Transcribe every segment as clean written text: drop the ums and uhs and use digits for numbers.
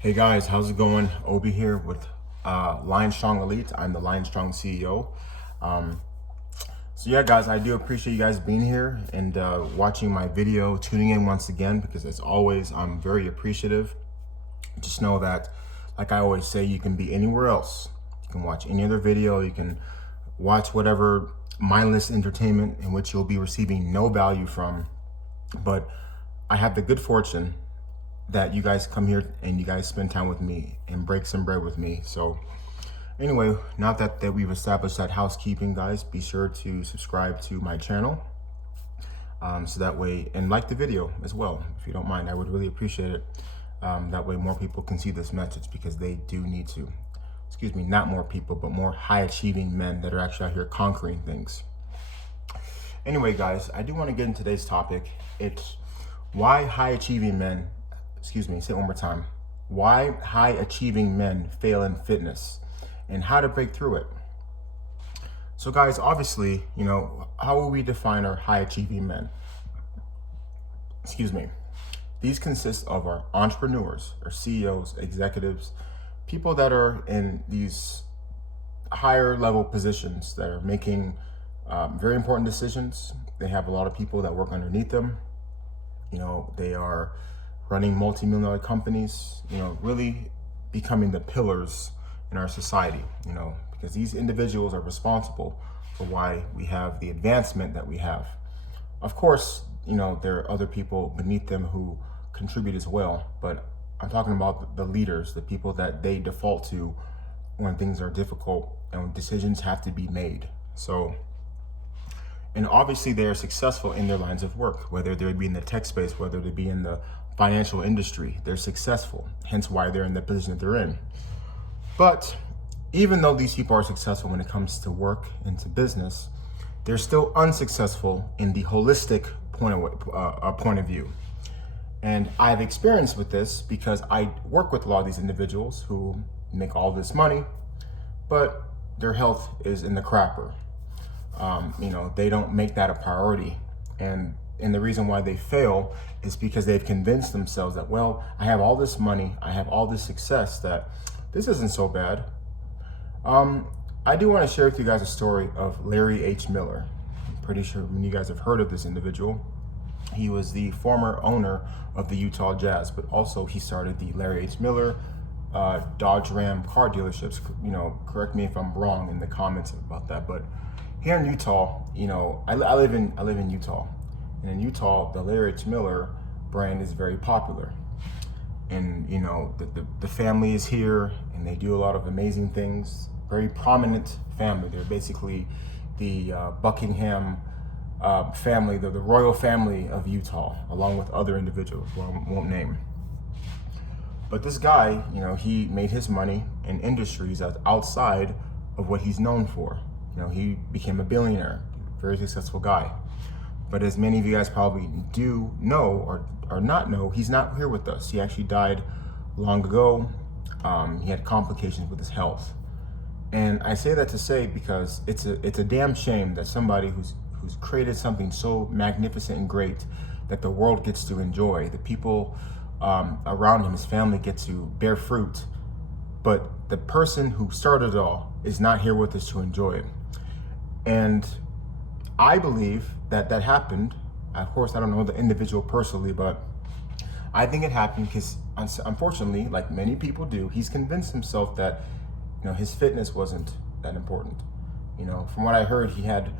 Hey guys, how's it going? Obi here with Lion Strong Elite. I'm the Lion Strong CEO. Um, so yeah, guys, I do appreciate you guys being here and watching my video, tuning in once again, because as always, I'm very appreciative. Just know that, like I always say, you can be anywhere else. You can watch any other video. You can watch whatever mindless entertainment in which you'll be receiving no value from. But I have the good fortune that you guys come here and you guys spend time with me and break some bread with me. So anyway, now that we've established that housekeeping, guys, be sure to subscribe to my channel. So that way, and like the video as well, if you don't mind, I would really appreciate it. That way more people can see this message, because they do need to. Excuse me, not more people, but more high achieving men that are actually out here conquering things. Anyway, guys, I do want to get into today's topic. It's why high achieving men, say it one more time. Why high achieving men fail in fitness and how to break through it. So guys, obviously, how will we define our high achieving men? These consist of our entrepreneurs, our CEOs, executives, people that are in these higher level positions that are making very important decisions. They have a lot of people that work underneath them. They are running multi-million-dollar companies, really becoming the pillars in our society, because these individuals are responsible for why we have the advancement that we have. Of course, there are other people beneath them who contribute as well, but I'm talking about the leaders, the people that they default to when things are difficult and when decisions have to be made. And obviously they are successful in their lines of work, whether they be in the tech space, whether they be in the financial industry. They're successful, hence why they're in the position that they're in. But even though these people are successful when it comes to work and to business, they're still unsuccessful in the holistic point of view. And I've experienced with this because I work with a lot of these individuals who make all this money, but their health is in the crapper. They don't make that a priority. And the reason why they fail is because they've convinced themselves that, well, I have all this money, I have all this success, that this isn't so bad. I do want to share with you guys a story of Larry H. Miller. I'm pretty sure many of you guys have heard of this individual. He was the former owner of the Utah Jazz, but also he started the Larry H. Miller Dodge Ram car dealerships. Correct me if I'm wrong in the comments about that, but here in Utah, I live in Utah, and in Utah, the Larry H. Miller brand is very popular, and the family is here, and they do a lot of amazing things. Very prominent family. They're basically the Buckingham family, the royal family of Utah, along with other individuals who I won't name. But this guy, he made his money in industries that's outside of what he's known for. He became a billionaire, very successful guy. But as many of you guys probably do know or not know, he's not here with us. He actually died long ago. He had complications with his health. And I say that to say because it's a damn shame that somebody who's created something so magnificent and great that the world gets to enjoy, the people around him, his family, get to bear fruit, but the person who started it all is not here with us to enjoy it. And I believe that happened. Of course, I don't know the individual personally, but I think it happened because, unfortunately, like many people do, he's convinced himself that his fitness wasn't that important. From what I heard, he had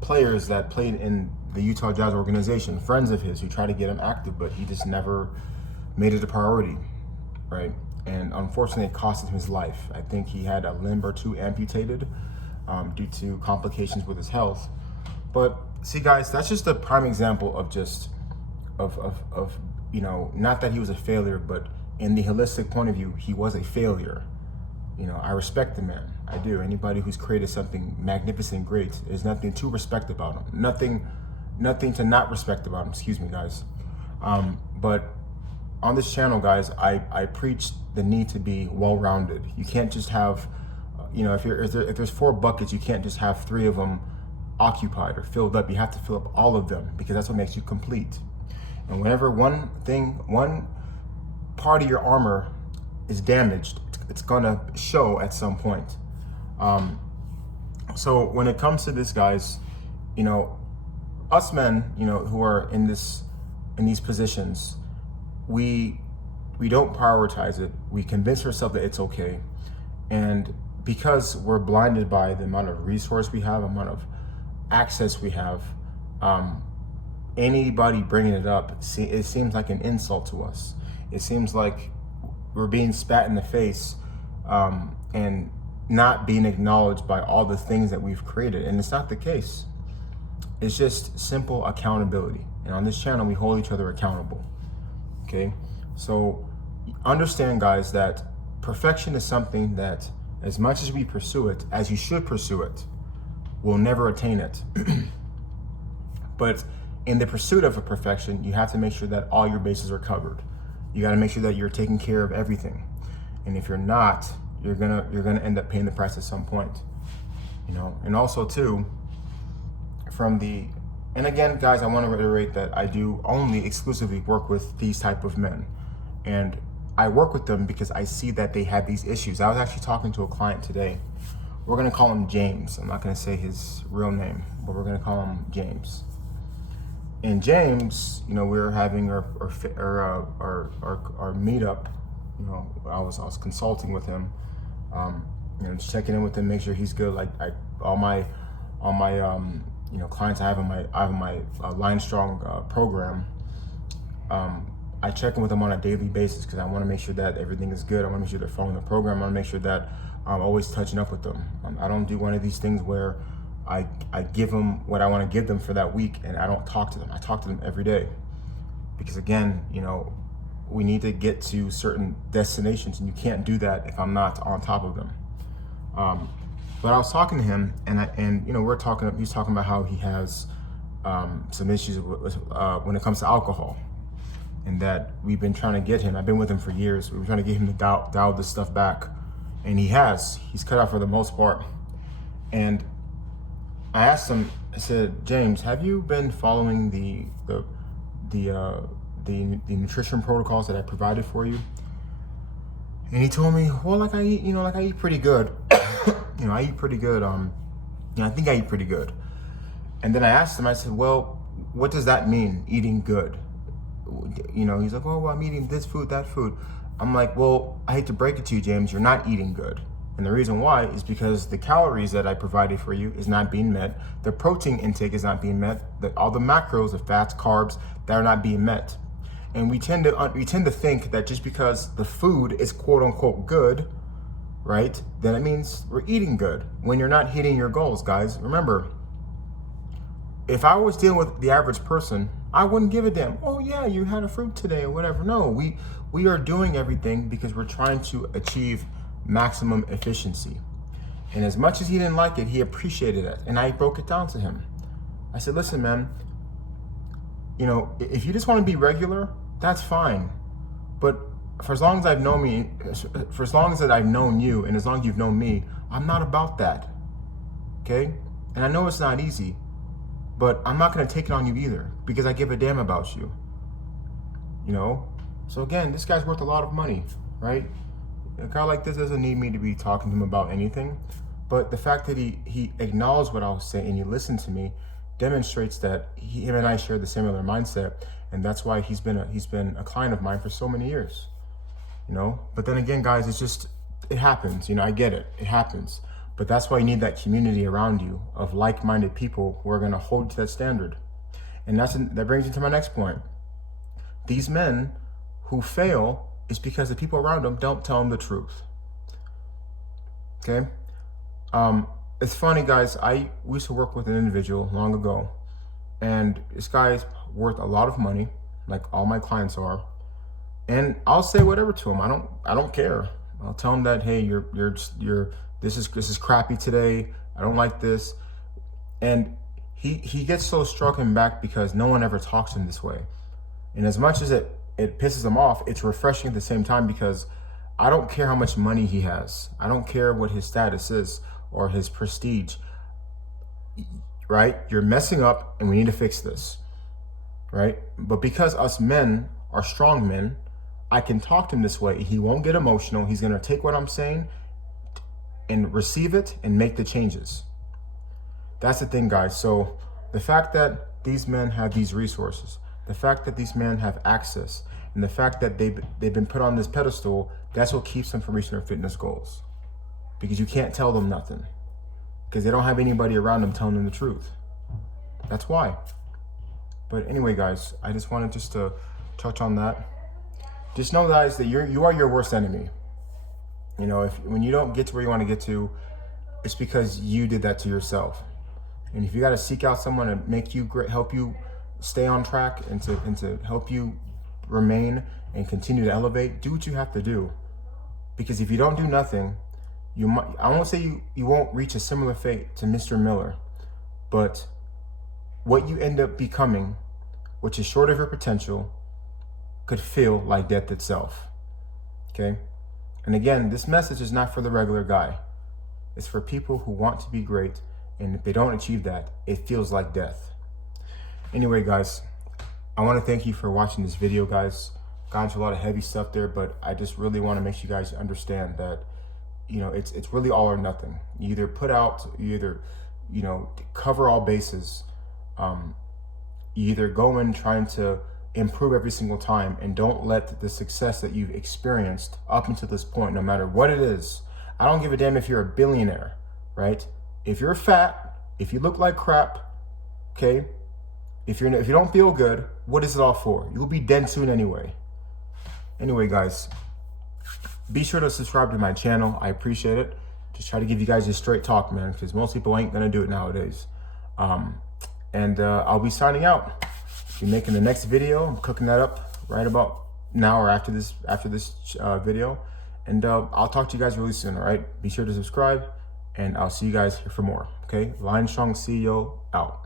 players that played in the Utah Jazz organization, friends of his, who tried to get him active, but he just never made it a priority, right? And unfortunately, it cost him his life. I think he had a limb or two amputated due to complications with his health. But see, guys, that's just a prime example of not that he was a failure, but in the holistic point of view, he was a failure. I respect the man. I do. Anybody who's created something magnificent, great, there's nothing to respect about him. Nothing to not respect about him. Excuse me, guys. But on this channel, guys, I preach the need to be well-rounded. You can't just have, if there's 4 buckets, you can't just have 3 of them occupied or filled up. You have to fill up all of them, because that's what makes you complete. And whenever one part of your armor is damaged, it's gonna show at some point. So when it comes to this, guys, you know, us men, you know, who are in these positions, we don't prioritize it. We convince ourselves that it's okay, and because we're blinded by the amount of resource we have, amount of access we have, anybody bringing it up, it seems like an insult to us. It seems like we're being spat in the face, and not being acknowledged by all the things that we've created. And it's not the case. It's just simple accountability. And on this channel, we hold each other accountable. Okay? So understand, guys, that perfection is something that, as much as we pursue it, as you should pursue it, we'll never attain it. But in the pursuit of a perfection, you have to make sure that all your bases are covered. You got to make sure that you're taking care of everything. And if you're not, you're gonna end up paying the price at some point. You know, and also too, and again, guys, I want to reiterate that I do only exclusively work with these type of men, and I work with them because I see that they have these issues. I was actually talking to a client today. We're gonna call him James. I'm not gonna say his real name, but we're gonna call him James. And James, you know, we were having our meetup. You know, I was consulting with him. You know, just checking in with him, make sure he's good. Like all my you know, clients I have in my Line Strong program. I check in with them on a daily basis because I want to make sure that everything is good. I want to make sure they're following the program. I want to make sure that I'm always touching up with them. I don't do one of these things where I give them what I want to give them for that week and I don't talk to them. I talk to them every day because, again, you know, we need to get to certain destinations, and you can't do that if I'm not on top of them. But I was talking to him, and you know, he's talking about how he has some issues when it comes to alcohol, and that we've been trying to get him. I've been with him for years. We've been trying to get him to dial this stuff back, and he's cut out for the most part. And I asked him, I said, James, have you been following the nutrition protocols that I provided for you? And he told me, well, I eat pretty good. You know, I eat pretty good. You know, I think I eat pretty good. And then I asked him, I said, well, what does that mean, eating good? You know, he's like, oh, well, I'm eating this food, that food. I'm like, well, I hate to break it to you, James, you're not eating good. And the reason why is because the calories that I provided for you is not being met. The protein intake is not being met. All the macros, the fats, carbs, that are not being met. And we tend to think that just because the food is quote unquote good, right, then it means we're eating good when you're not hitting your goals, guys. Remember, if I was dealing with the average person, I wouldn't give a damn. Oh yeah, you had a fruit today or whatever. No, we are doing everything because we're trying to achieve maximum efficiency. And as much as he didn't like it, he appreciated it. And I broke it down to him. I said, listen, man, you know, if you just want to be regular, that's fine. But for as long as I've known you, and as long as you've known me, I'm not about that. Okay? And I know it's not easy, but I'm not going to take it on you either because I give a damn about you. You know? So again, this guy's worth a lot of money, right? A guy like this doesn't need me to be talking to him about anything, but the fact that he acknowledged what I was saying and he listened to me demonstrates that him and I share the similar mindset, and that's why he's been a client of mine for so many years. You know, but then again, guys, it happens. You know, I get it. It happens. But that's why you need that community around you of like-minded people who are going to hold to that standard. And that brings me to my next point. These men who fail is because the people around them don't tell them the truth. Okay? It's funny, guys. We used to work with an individual long ago, and this guy's worth a lot of money, like all my clients are. And I'll say whatever to him. I don't care. I'll tell him that, hey, this is crappy today. I don't like this. And he gets so struck back because no one ever talks to him this way. And as much as it pisses him off, it's refreshing at the same time because I don't care how much money he has. I don't care what his status is or his prestige. Right? You're messing up and we need to fix this. Right? But because us men are strong men, I can talk to him this way. He won't get emotional. He's going to take what I'm saying and receive it and make the changes. That's the thing, guys. So the fact that these men have these resources, the fact that these men have access, and the fact that they've been put on this pedestal, that's what keeps them from reaching their fitness goals. Because you can't tell them nothing. Because they don't have anybody around them telling them the truth. That's why. But anyway, guys, I just wanted to touch on that. Just know, guys, that you are your worst enemy. You know, when you don't get to where you want to get to, it's because you did that to yourself. And if you got to seek out someone to make you great, help you stay on track, and to help you remain and continue to elevate, do what you have to do. Because if you don't do nothing, I won't say you won't reach a similar fate to Mr. Miller, but what you end up becoming, which is short of your potential, could feel like death itself. Okay? And again, this message is not for the regular guy. It's for people who want to be great, and if they don't achieve that, it feels like death. Anyway, guys, I want to thank you for watching this video, guys. Got into a lot of heavy stuff there, but I just really want to make you guys understand that, you know, it's really all or nothing. You either put out, you either, you know, cover all bases. You either go in trying to improve every single time, and don't let the success that you've experienced up until this point, no matter what it is. I don't give a damn if you're a billionaire, right? If you're fat, if you look like crap, okay? If you don't feel good, what is it all for? You'll be dead soon anyway. Anyway, guys, be sure to subscribe to my channel. I appreciate it. Just try to give you guys a straight talk, man, because most people ain't gonna do it nowadays. I'll be signing out. Be making the next video. I'm cooking that up right about now or after this video. And I'll talk to you guys really soon, all right? Be sure to subscribe, and I'll see you guys here for more, okay? Lion Strong CEO out.